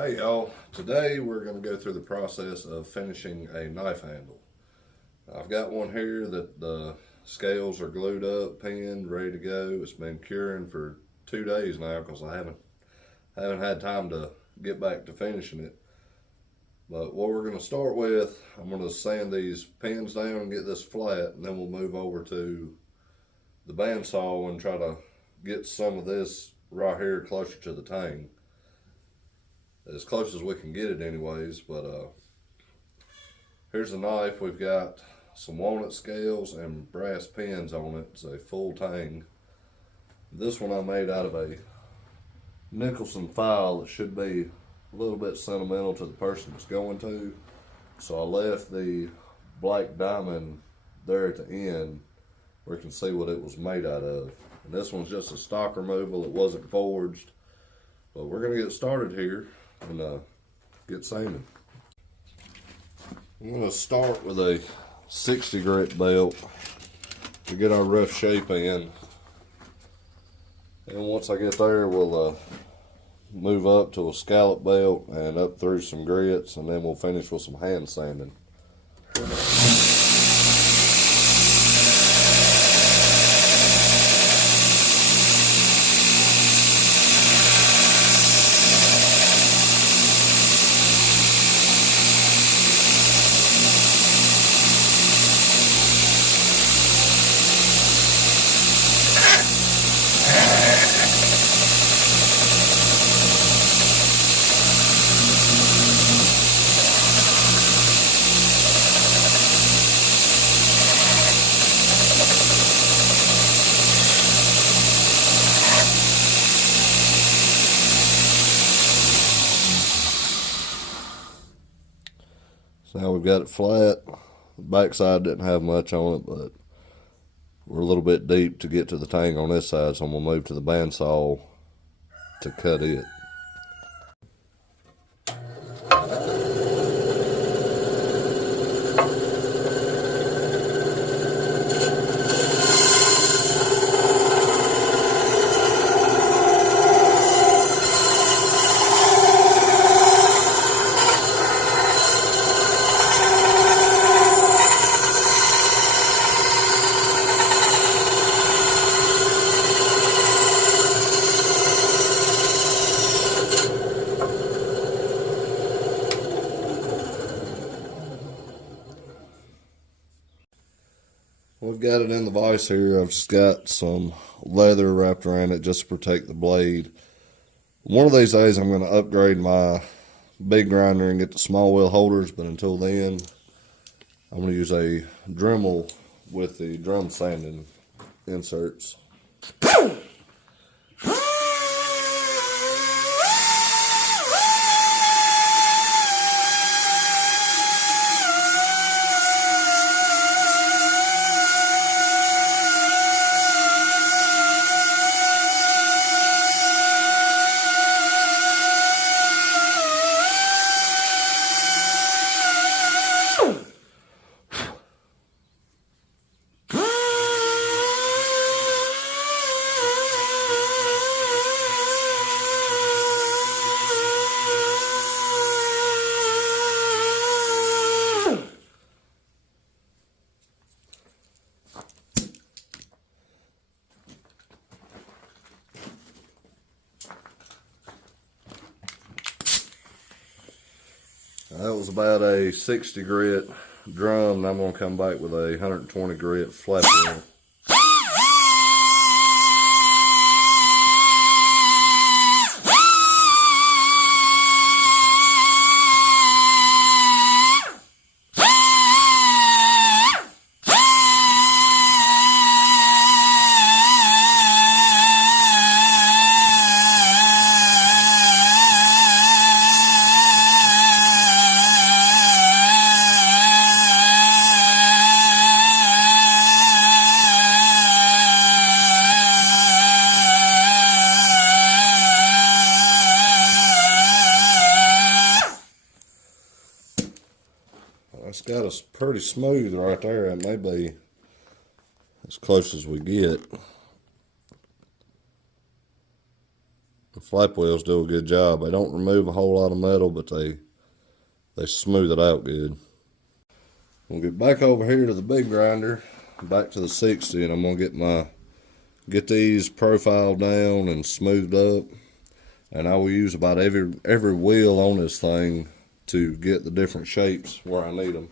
Hey y'all, today we're going to go through the process of finishing a knife handle. I've got one here that the scales are glued up, pinned, ready to go. It's been curing for 2 days now because I haven't had time to get back to finishing it. But what we're going to start with, I'm going to sand these pins down and get this flat, and then we'll move over to the bandsaw and try to get some of this right here closer to the tang. As close as we can get it anyways, but here's the knife. We've got some walnut scales and brass pins on it. It's a full tang. This one I made out of a Nicholson file that should be a little bit sentimental to the person it's going to. So I left the black diamond there at the end where you can see what it was made out of. And this one's just a stock removal. It wasn't forged. But we're going to get started here and get sanding. I'm going to start with a 60 grit belt to get our rough shape in, and once I get there we'll move up to a scallop belt and up through some grits, and then we'll finish with some hand sanding. So now we've got it flat. The backside didn't have much on it, but we're a little bit deep to get to the tang on this side, so I'm going to move to the bandsaw to cut it. We've got it in the vise here. I've just got some leather wrapped around it just to protect the blade. One of these days I'm going to upgrade my big grinder and get the small wheel holders, but until then I'm going to use a Dremel with the drum sanding inserts. That was about a 60 grit drum, and I'm going to come back with a 120 grit flat wheel. It's got us pretty smooth right there. It may be as close as we get. The flap wheels do a good job. They don't remove a whole lot of metal, but they smooth it out good. We'll get back over here to the big grinder, back to the 60, and I'm gonna get these profiled down and smoothed up. And I will use about every wheel on this thing to get the different shapes where I need them.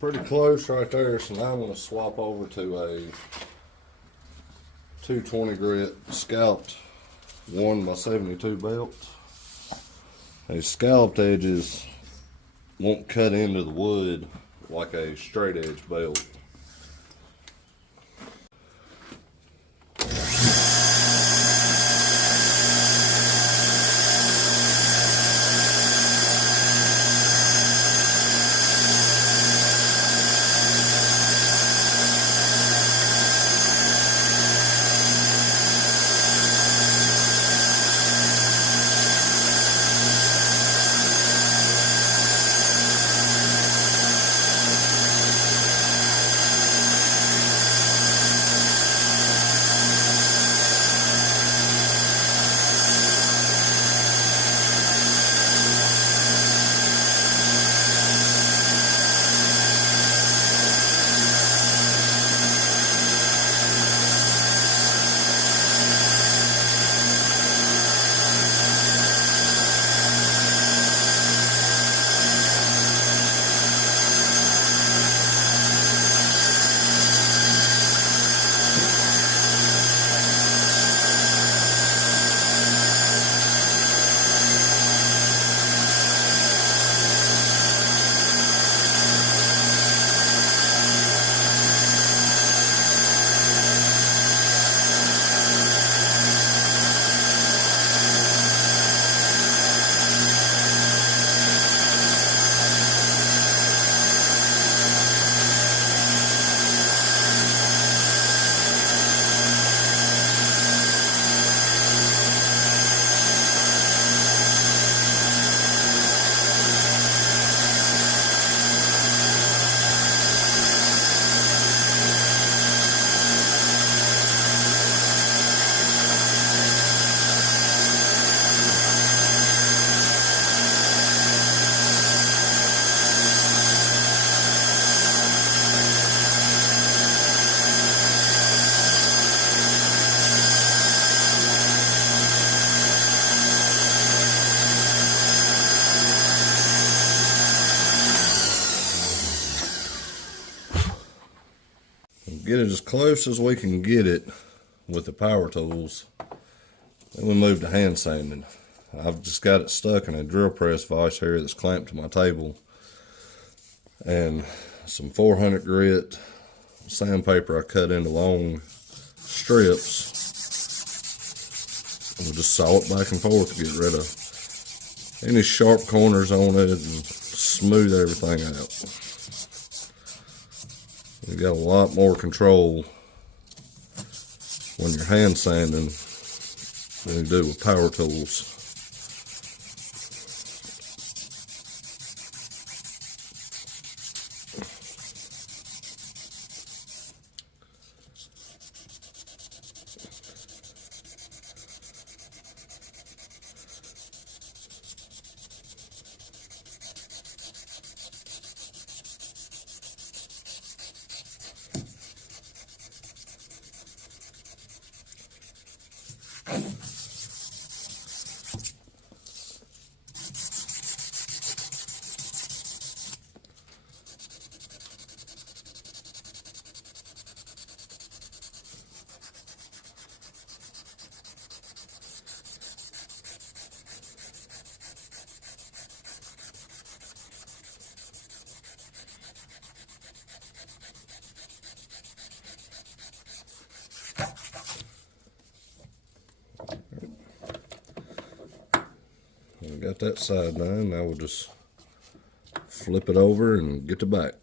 Pretty close right there, so now I'm going to swap over to a 220 grit scalped 1x72 belt. These scalloped edges won't cut into the wood like a straight edge belt. get it as close as we can get it with the power tools, then we move to hand sanding. I've just got it stuck in a drill press vise here that's clamped to my table, and some 400 grit sandpaper I cut into long strips. We'll just saw it back and forth to get rid of any sharp corners on it and smooth everything out. You got a lot more control when you're hand sanding than you do with power tools. We got that side done. Now we'll just flip it over and get the back.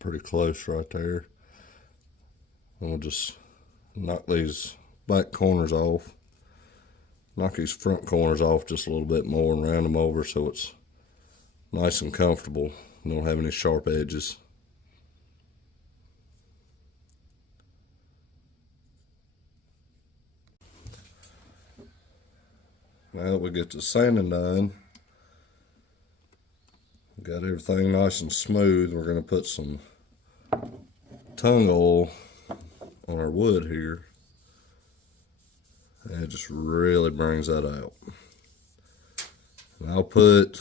Pretty close right there. And we'll just knock these back corners off. Knock these front corners off just a little bit more and round them over so it's nice and comfortable. You don't have any sharp edges. Now that we get the sanding done, got everything nice and smooth, we're going to put some tung oil on our wood here, and it just really brings that out. And I'll put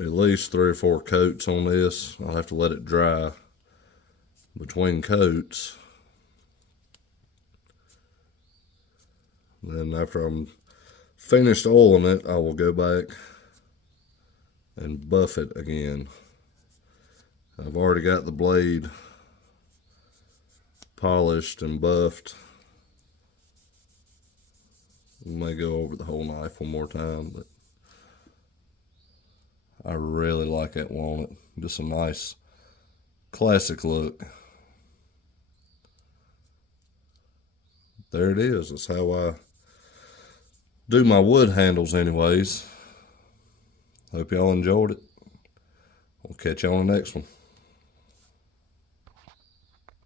at least 3 or 4 coats on this. I'll have to let it dry between coats. Then after I'm finished oiling it, I will go back and buff it again. I've already got the blade polished and buffed. We may go over the whole knife one more time, but I really like that walnut. Just a nice classic look. There it is. That's how I do my wood handles anyways. Hope y'all enjoyed it. We'll catch you on the next one.